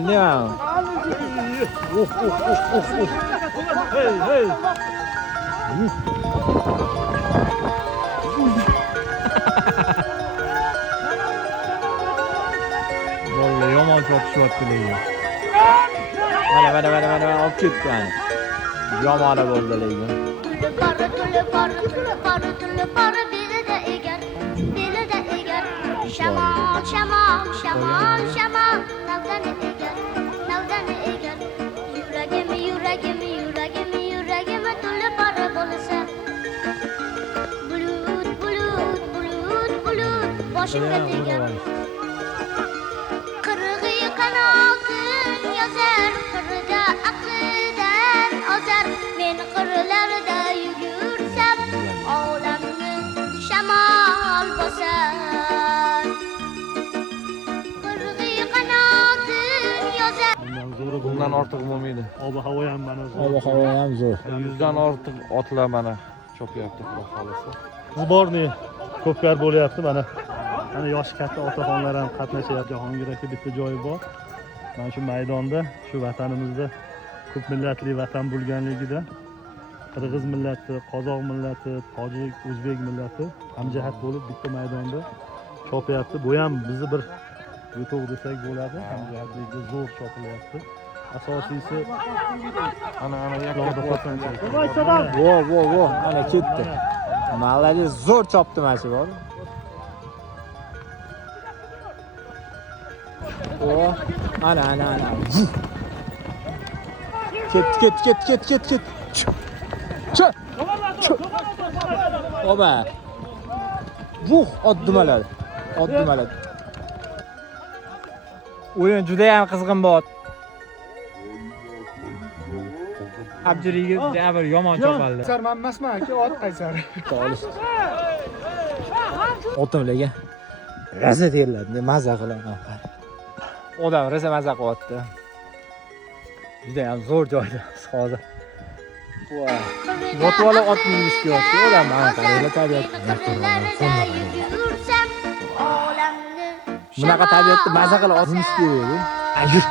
Nima? Hey, hey. Vallahi yomon chopishyapti lekin. Mana olib ketdi yani. Yomon bo'ldi lekin. Shamol, navdani egar. Yuragim to'la pora bo'lsa. Bulut, boshimga tegar. Qirg'iy qanotin yozar, qirda aqldan ozar. Men qirlarda yugursam, olamni shamol bosar. Qirg'iy qanotin yozar. Bundan ortiq bo'lmaydi. Ob-havo ham mana Ob-havo ham zo'r. 100 dan ortiq otlar mana chopyapti xudo xolasa. Zborniy ko'pkar bo'lyapti mana. Mana yoshi katta otaxonlar ham qatnashyapti. Jahongir aka bitta joyi bor. Mana shu maydonda, shu vatanimizda ko'p millatli vatan bo'lganligidan qirg'iz millati, qozoq millati, tojik, o'zbek millati hamjihat bo'lib bitta maydonda chopyapti. Bu ham bizni bir yutuq desak bo'ladi. Hamjihatlikda zo'r chopilyapti. Asosiysi Ana Xudoga xotirjamlik. Vo, ana ketdi. Malladez zo'r chopdi mana shu bor. Ana. Ket. Oba. Vuh, oddimaladi. O'yin juda ham qizg'in bo'ldi. Abjiriga bir yomon chopaldi. Qaysar men emasman aka, ot qaysar. Otim lekin raza teriladi, maza qilaman. Odam raza maza qilyapti. Juda ham zo'r joyda hozir. Yotib olib ot minishga yo'q. Odam mana qaraylar tabiatni. Bunaqa tabiatni maza qilib ot minishga yo'q. Ayur.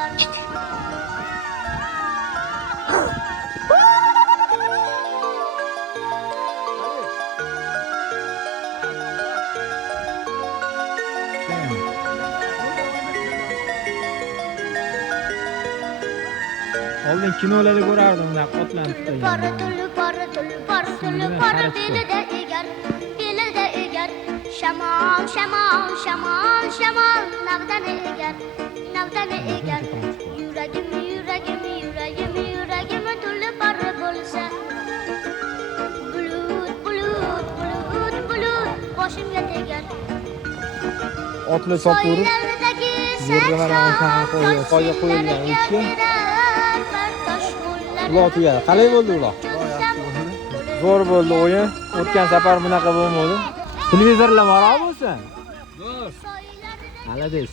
Oldin kinolarda ko'rardim bunaqa otlarni tutgan. Pora belida egar. Shamol, navdani egar. Yuragim to'la pora bo'lsa. Bulut, boshimga tegar. Otlar chopurib, yerga mana qo'yga qo'yilgan ichki. Ular tugadi. Qalay bo'ldi ular? Zo'r bo'ldi o'yin. O'tgan safar bunaqa bo'lmadi. Televizorlar bor bo'lsa? Zo'r. Malades.